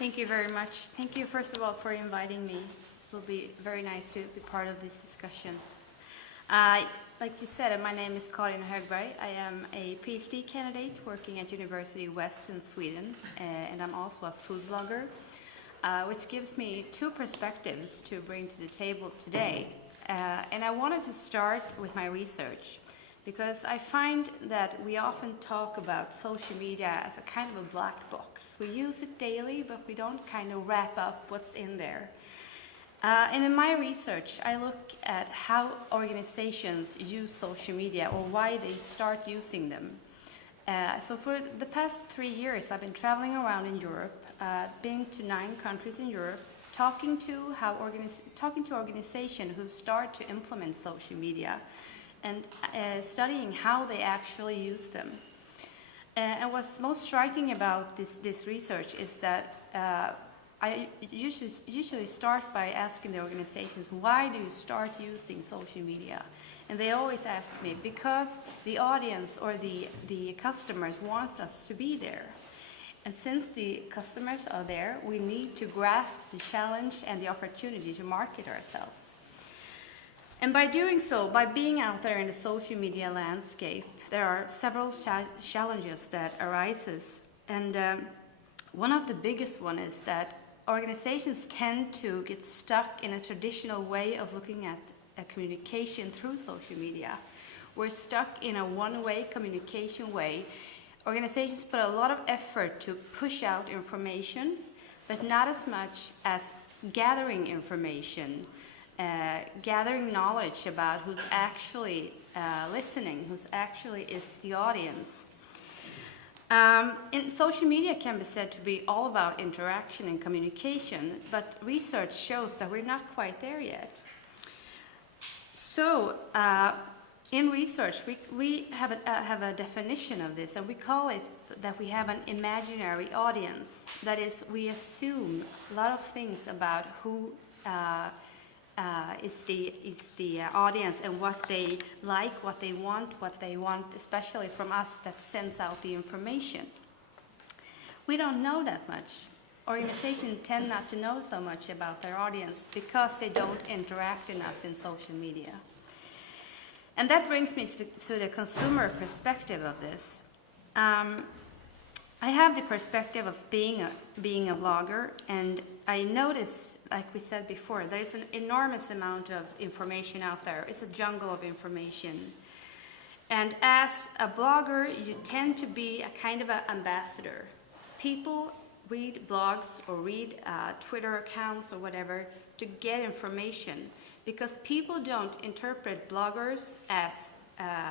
Thank you very much. Thank you, first of all, for inviting me. It will be very nice to be part of these discussions. Like you said, my name is Karin Hogberg. I am a PhD candidate working at University West in Sweden, and I'm also a food blogger, which gives me two perspectives to bring to the table today. And I wanted to start with my research, because I find that we often talk about social media as a kind of a black box. We use it daily, but we don't kind of wrap up what's in there. And in my research, I look at how organizations use social media or why they start using them. So for the past 3 years, I've been traveling around in Europe, been to 9 countries in Europe, talking to organizations who start to implement social media and studying how they actually use them. And what's most striking about this research is that I usually start by asking the organizations, why do you start using social media? And they always ask me, because the audience or the customers wants us to be there. And since the customers are there, we need to grasp the challenge and the opportunity to market ourselves. And by doing so, by being out there in the social media landscape, there are several challenges that arises. And one of the biggest one is that organizations tend to get stuck in a traditional way of looking at communication through social media. We're stuck in a one-way communication way. Organizations put a lot of effort to push out information, but not as much as gathering information, gathering knowledge about who's actually listening, who's actually is the audience. And social media can be said to be all about interaction and communication, but research shows that we're not quite there yet. So in research, we have a definition of this, and we call it that we have an imaginary audience. That is, we assume a lot of things about who is the audience and what they like, what they want, especially from us that sends out the information. We don't know that much. Organizations tend not to know so much about their audience because they don't interact enough in social media. And that brings me to the consumer perspective of this. I have the perspective of being a blogger, and I notice, like we said before, there is an enormous amount of information out there. It's a jungle of information. And as a blogger, you tend to be a kind of an ambassador. People read blogs or read Twitter accounts or whatever to get information, because people don't interpret bloggers as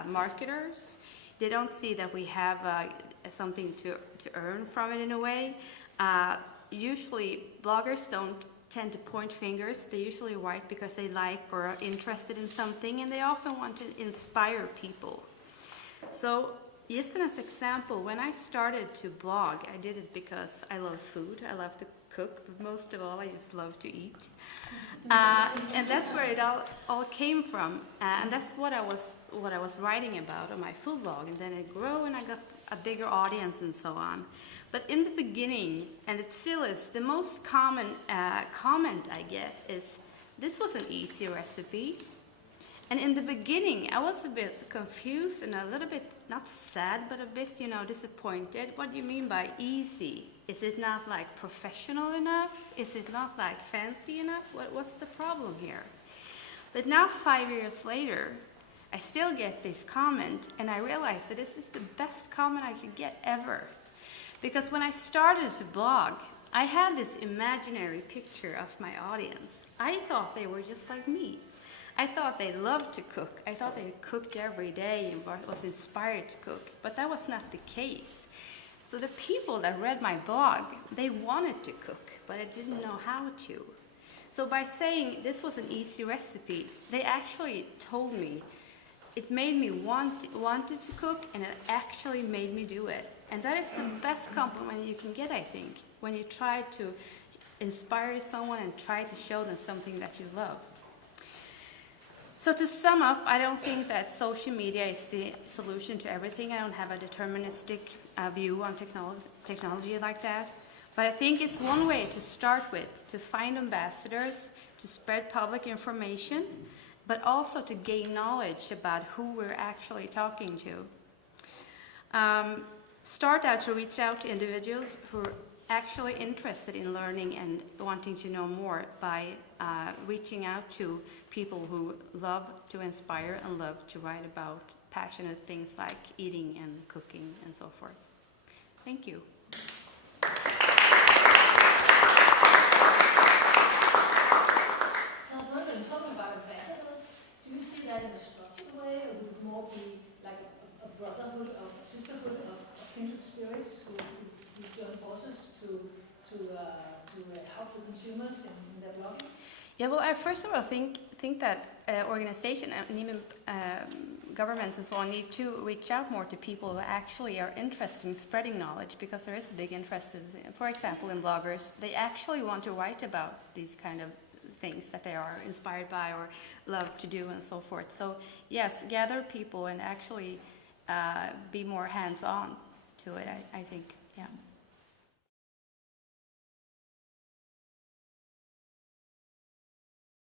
marketers. They don't see that we have something to earn from it in a way. Usually bloggers don't tend to point fingers. They usually write because they like or are interested in something, and they often want to inspire people. So just as an example, when I started to blog, I did it because I love food. I love to cook, but most of all I just love to eat. And that's where it all came from. And that's what I was writing about on my food blog. And then it grew and I got a bigger audience and so on. But in the beginning, and it still is, the most common comment I get is, this was an easy recipe. And in the beginning, I was a bit confused and a little bit, not sad, but a bit, disappointed. What do you mean by easy? Is it not like professional enough? Is it not like fancy enough? What's the problem here? But now 5 years later, I still get this comment, and I realize that this is the best comment I could get ever. Because when I started to blog, I had this imaginary picture of my audience. I thought they were just like me. I thought they loved to cook. I thought they cooked every day and was inspired to cook, but that was not the case. So the people that read my blog, they wanted to cook, but I didn't know how to. So by saying this was an easy recipe, they actually told me, it made me wanted to cook, and it actually made me do it. And that is the best compliment you can get, I think, when you try to inspire someone and try to show them something that you love. So to sum up, I don't think that social media is the solution to everything. I don't have a deterministic view on technology like that. But I think it's one way to start with, to find ambassadors, to spread public information, but also to gain knowledge about who we're actually talking to. Start out to reach out to individuals who are actually interested in learning and wanting to know more by reaching out to people who love to inspire and love to write about passionate things like eating and cooking and so forth. Thank you. So when you're talking about ambassadors, do you see that in a structured way, or would it more be like a brotherhood, a sisterhood of kindred spirits who join forces to help the consumers in their blogging? Yeah, well, I first of all think that organizations and even governments and so on need to reach out more to people who actually are interested in spreading knowledge, because there is a big interest, for example, in bloggers. They actually want to write about these kind of things that they are inspired by or love to do and so forth. So yes, gather people and actually be more hands-on to it, I think, yeah.